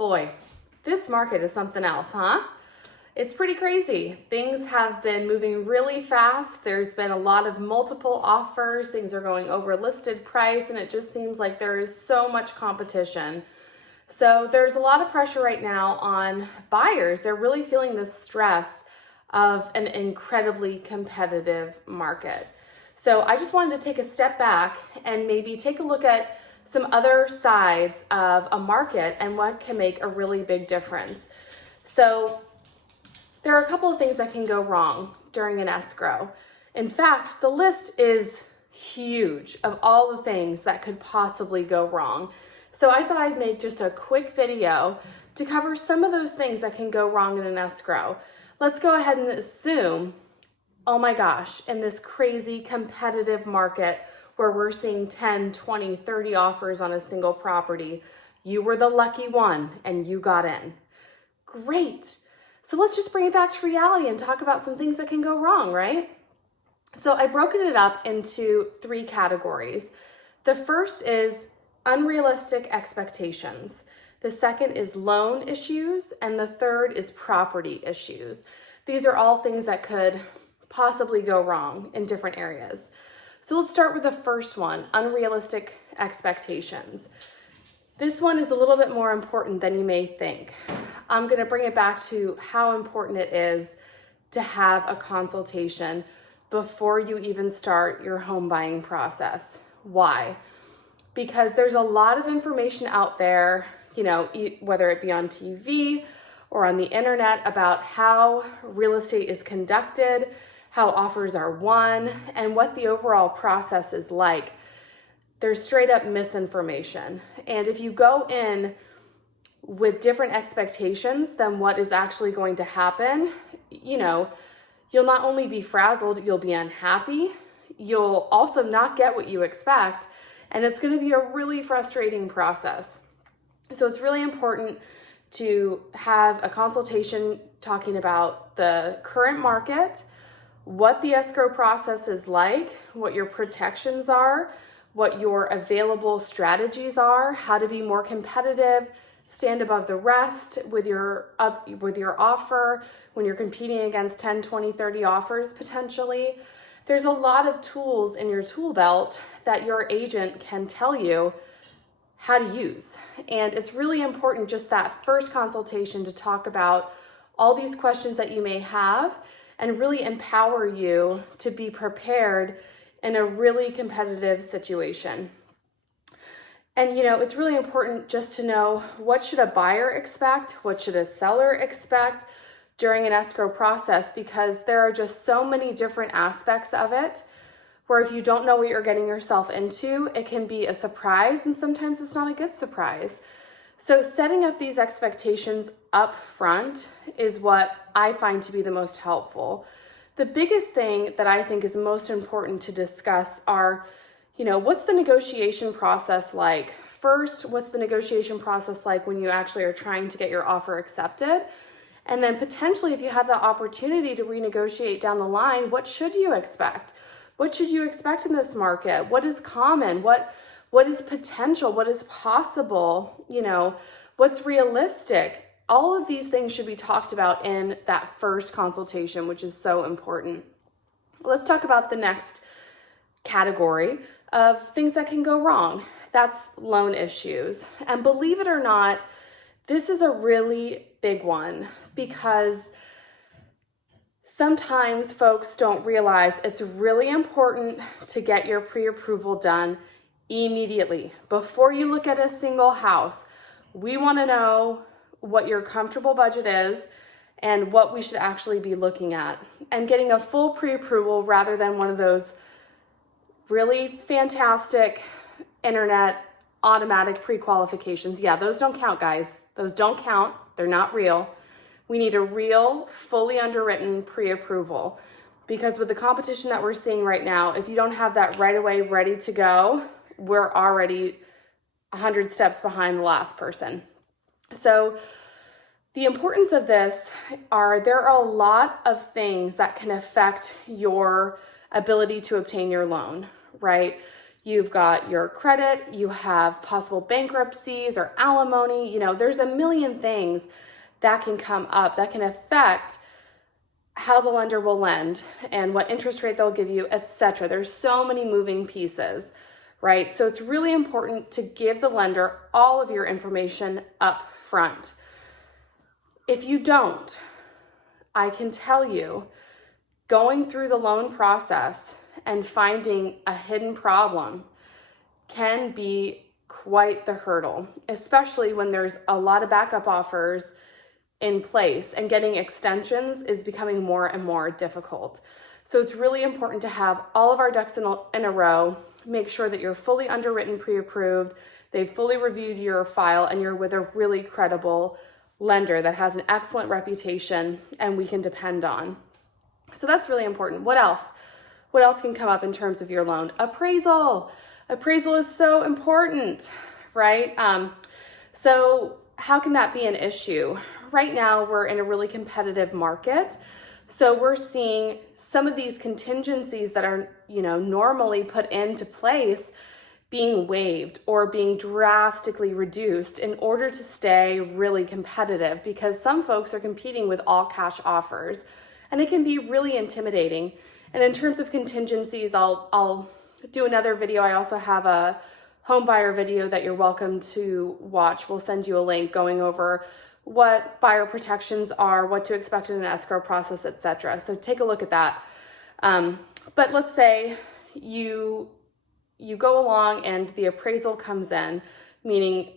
Boy, this market is something else, huh? It's pretty crazy. Things have been moving really fast. There's been a lot of multiple offers. Things are going over listed price, and it just seems like there is so much competition. So there's a lot of pressure right now on buyers. They're really feeling the stress of an incredibly competitive market. So I just wanted to take a step back and maybe take a look at some other sides of a market and what can make a really big difference. So there are a couple of things that can go wrong during an escrow. In fact, the list is huge of all the things that could possibly go wrong. So I thought I'd make just a quick video to cover some of those things that can go wrong in an escrow. Let's go ahead and assume, oh my gosh, in this crazy competitive market where we're seeing 10, 20, 30 offers on a single property, you were the lucky one and you got in. Great. So let's just bring it back to reality and talk about some things that can go wrong, right? So I've broken it up into 3 categories. The first is unrealistic expectations. The second is loan issues, and the third is property issues. These are all things that could possibly go wrong in different areas. So let's start with the first one, unrealistic expectations. This one is a little bit more important than you may think. I'm going to bring it back to how important it is to have a consultation before you even start your home buying process. Why? Because there's a lot of information out there, whether it be on TV or on the internet, about how real estate is conducted, how offers are won, and what the overall process is like. There's straight up misinformation. And if you go in with different expectations than what is actually going to happen, you'll not only be frazzled, you'll be unhappy, you'll also not get what you expect, and it's going to be a really frustrating process. So it's really important to have a consultation talking about the current market, what the escrow process is like, what your protections are, what your available strategies are, how to be more competitive, stand above the rest with your offer when you're competing against 10, 20, 30 offers potentially. There's a lot of tools in your tool belt that your agent can tell you how to use. And it's really important just that first consultation to talk about all these questions that you may have and really empower you to be prepared in a really competitive situation. And it's really important just to know, what should a buyer expect? What should a seller expect during an escrow process? Because there are just so many different aspects of it where if you don't know what you're getting yourself into, it can be a surprise, and sometimes it's not a good surprise. So setting up these expectations up front is what I find to be the most helpful. The biggest thing that I think is most important to discuss are, what's the negotiation process like? First, what's the negotiation process like when you actually are trying to get your offer accepted? And then potentially, if you have the opportunity to renegotiate down the line, what should you expect? What should you expect in this market? What is common? What is potential? What is possible? What's realistic? All of these things should be talked about in that first consultation, which is so important. Let's talk about the next category of things that can go wrong. That's loan issues. And believe it or not, this is a really big one because sometimes folks don't realize it's really important to get your pre-approval done immediately. Before you look at a single house, we want to know what your comfortable budget is and what we should actually be looking at. And getting a full pre-approval rather than one of those really fantastic internet automatic pre-qualifications. Yeah, those don't count, guys. Those don't count. They're not real. We need a real, fully underwritten pre-approval, because with the competition that we're seeing right now, if you don't have that right away ready to go, we're already 100 steps behind the last person. So the importance of this there are a lot of things that can affect your ability to obtain your loan, right? you've got your credit, you have possible bankruptcies or alimony. There's a million things that can come up that can affect how the lender will lend and what interest rate they'll give you, etc. There's so many moving pieces, right? So it's really important to give the lender all of your information up front. If you don't, I can tell you, going through the loan process and finding a hidden problem can be quite the hurdle, especially when there's a lot of backup offers in place, and getting extensions is becoming more and more difficult. So it's really important to have all of our ducks in a row, make sure that you're fully underwritten, pre-approved, they've fully reviewed your file, and you're with a really credible lender that has an excellent reputation and we can depend on. So that's really important. What else? What else can come up in terms of your loan? Appraisal. Appraisal is so important, right? So how can that be an issue? Right now, we're in a really competitive market. So we're seeing some of these contingencies that are, normally put into place being waived or being drastically reduced in order to stay really competitive, because some folks are competing with all cash offers and it can be really intimidating. And in terms of contingencies, I'll do another video. I also have a home buyer video that you're welcome to watch. We'll send you a link going over what buyer protections are, what to expect in an escrow process, etc. So take a look at that. But let's say you go along and the appraisal comes in, meaning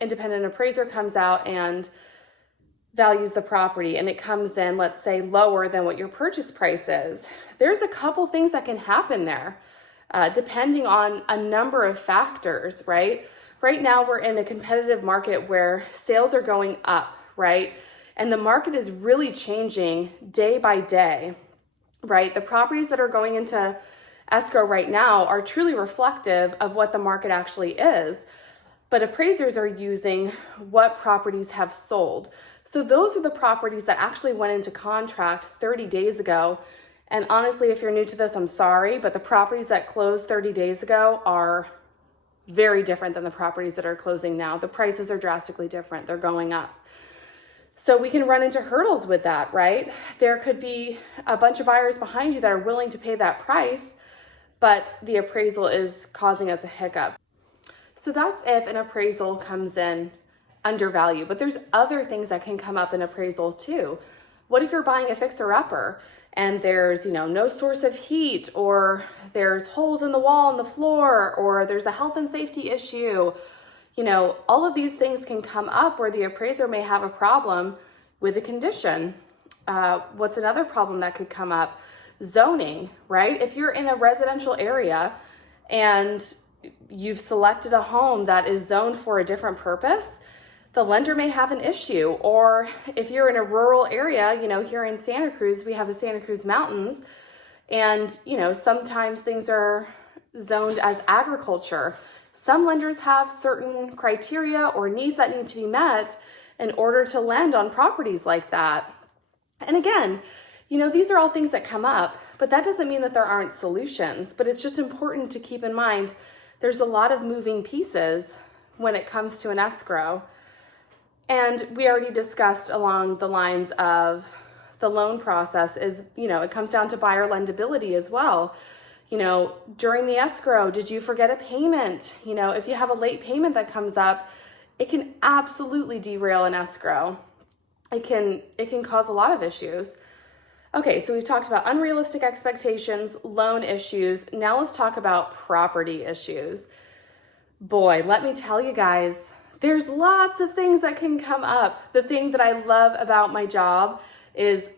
independent appraiser comes out and values the property, and it comes in, let's say, lower than what your purchase price is. There's a couple things that can happen there, depending on a number of factors, right? Right now, we're in a competitive market where sales are going up, right? And the market is really changing day by day, right? The properties that are going into escrow right now are truly reflective of what the market actually is. But appraisers are using what properties have sold. So those are the properties that actually went into contract 30 days ago. And honestly, if you're new to this, I'm sorry, but the properties that closed 30 days ago are very different than the properties that are closing now. The prices are drastically different. They're going up. So we can run into hurdles with that, right? There could be a bunch of buyers behind you that are willing to pay that price, but the appraisal is causing us a hiccup. So that's if an appraisal comes in undervalued, but there's other things that can come up in appraisal too. What if you're buying a fixer-upper and there's, no source of heat, or there's holes in the wall and the floor, or there's a health and safety issue? All of these things can come up where the appraiser may have a problem with the condition. What's another problem that could come up? Zoning, right? If you're in a residential area and you've selected a home that is zoned for a different purpose, the lender may have an issue. Or if you're in a rural area, here in Santa Cruz, we have the Santa Cruz Mountains, and, sometimes things are zoned as agriculture. Some lenders have certain criteria or needs that need to be met in order to lend on properties like that. And again, these are all things that come up, but that doesn't mean that there aren't solutions. But it's just important to keep in mind there's a lot of moving pieces when it comes to an escrow. And we already discussed along the lines of the loan process is, it comes down to buyer lendability as well. During the escrow, did you forget a payment? If you have a late payment that comes up, it can absolutely derail an escrow. It can cause a lot of issues. Okay, so we've talked about unrealistic expectations, loan issues. Now let's talk about property issues. Boy, let me tell you guys, there's lots of things that can come up. The thing that I love about my job is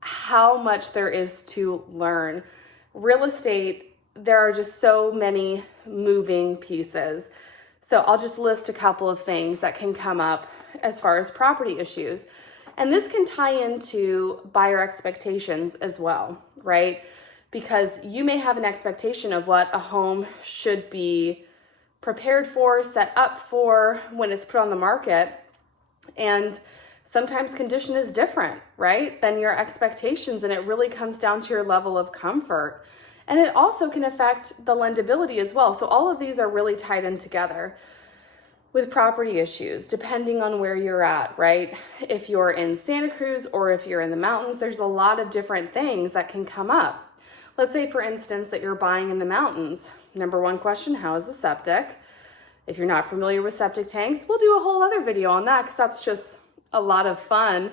how much there is to learn. Real estate, there are just so many moving pieces. So I'll just list a couple of things that can come up as far as property issues. And this can tie into buyer expectations as well, right? Because you may have an expectation of what a home should be prepared for, set up for when it's put on the market. And sometimes condition is different, right, than your expectations. And it really comes down to your level of comfort. And it also can affect the lendability as well. So all of these are really tied in together with property issues, depending on where you're at, right? If you're in Santa Cruz or if you're in the mountains, there's a lot of different things that can come up. Let's say, for instance, that you're buying in the mountains. Number one question, how is the septic? If you're not familiar with septic tanks, we'll do a whole other video on that because that's just a lot of fun.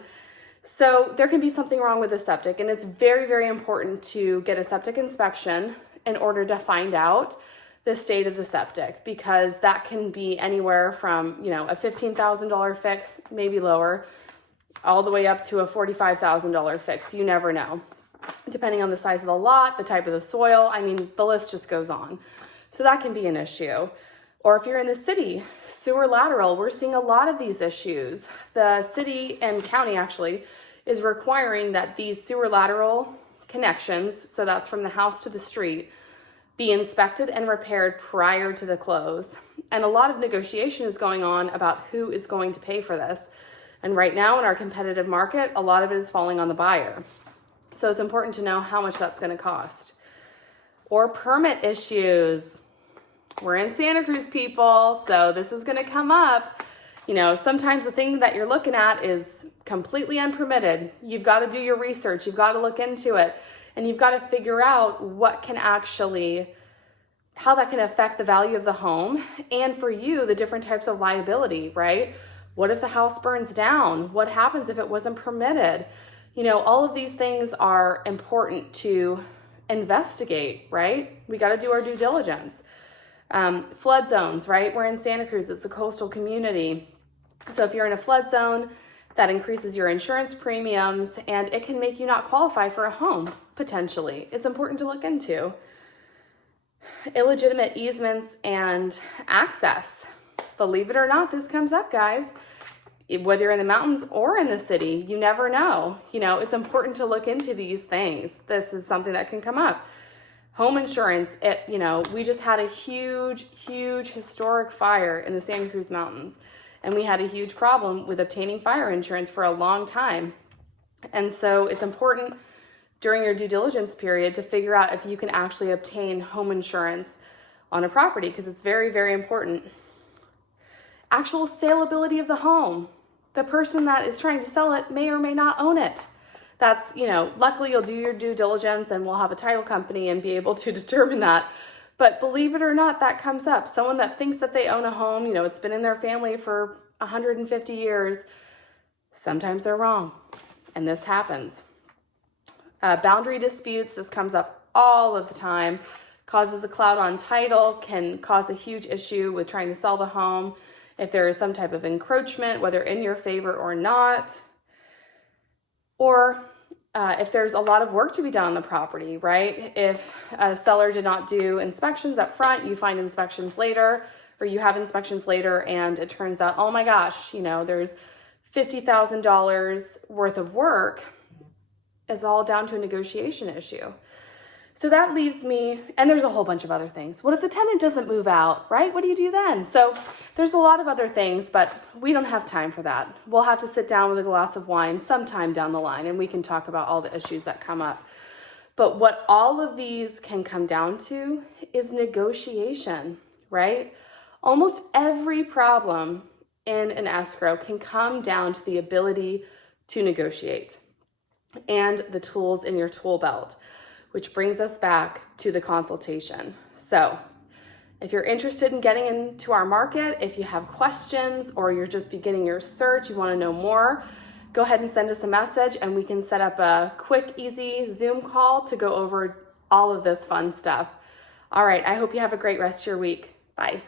So there can be something wrong with the septic, and it's very, very important to get a septic inspection in order to find out the state of the septic, because that can be anywhere from, a $15,000 fix, maybe lower, all the way up to a $45,000 fix. You never know, depending on the size of the lot, the type of the soil. I mean, the list just goes on. So that can be an issue. Or if you're in the city, sewer lateral, we're seeing a lot of these issues. The city and county actually is requiring that these sewer lateral connections, so that's from the house to the street, be inspected and repaired prior to the close. And a lot of negotiation is going on about who is going to pay for this. And right now in our competitive market, a lot of it is falling on the buyer. So it's important to know how much that's going to cost. Or permit issues. We're in Santa Cruz, people, so this is going to come up. Sometimes the thing that you're looking at is completely unpermitted. You've got to do your research. You've got to look into it. And you've got to figure out how that can affect the value of the home, and for you, the different types of liability, right? What if the house burns down? What happens if it wasn't permitted? All of these things are important to investigate, right? We got to do our due diligence. Flood zones, right? We're in Santa Cruz. It's a coastal community. So if you're in a flood zone, that increases your insurance premiums, and it can make you not qualify for a home, potentially. It's important to look into. Illegitimate easements and access. Believe it or not, this comes up, guys. Whether you're in the mountains or in the city, you never know. It's important to look into these things. This is something that can come up. Home insurance, we just had a huge historic fire in the Santa Cruz Mountains. And we had a huge problem with obtaining fire insurance for a long time. And so it's important during your due diligence period to figure out if you can actually obtain home insurance on a property, because it's very, very important. Actual saleability of the home. The person that is trying to sell it may or may not own it. That's, luckily you'll do your due diligence and we'll have a title company and be able to determine that. But believe it or not, that comes up. Someone that thinks that they own a home, it's been in their family for 150 years. Sometimes they're wrong, and this happens. Boundary disputes, this comes up all of the time. Causes a cloud on title, can cause a huge issue with trying to sell the home. If there is some type of encroachment, whether in your favor or not. Or if there's a lot of work to be done on the property, right? If a seller did not do inspections up front, you find inspections later, or you have inspections later and it turns out, oh my gosh, there's $50,000 worth of work, is all down to a negotiation issue. So that leaves me, and there's a whole bunch of other things. What if the tenant doesn't move out, right? What do you do then? So there's a lot of other things, but we don't have time for that. We'll have to sit down with a glass of wine sometime down the line, and we can talk about all the issues that come up. But what all of these can come down to is negotiation, right? Almost every problem in an escrow can come down to the ability to negotiate and the tools in your tool belt, which brings us back to the consultation. So if you're interested in getting into our market, if you have questions or you're just beginning your search, you want to know more, go ahead and send us a message and we can set up a quick, easy Zoom call to go over all of this fun stuff. All right, I hope you have a great rest of your week. Bye.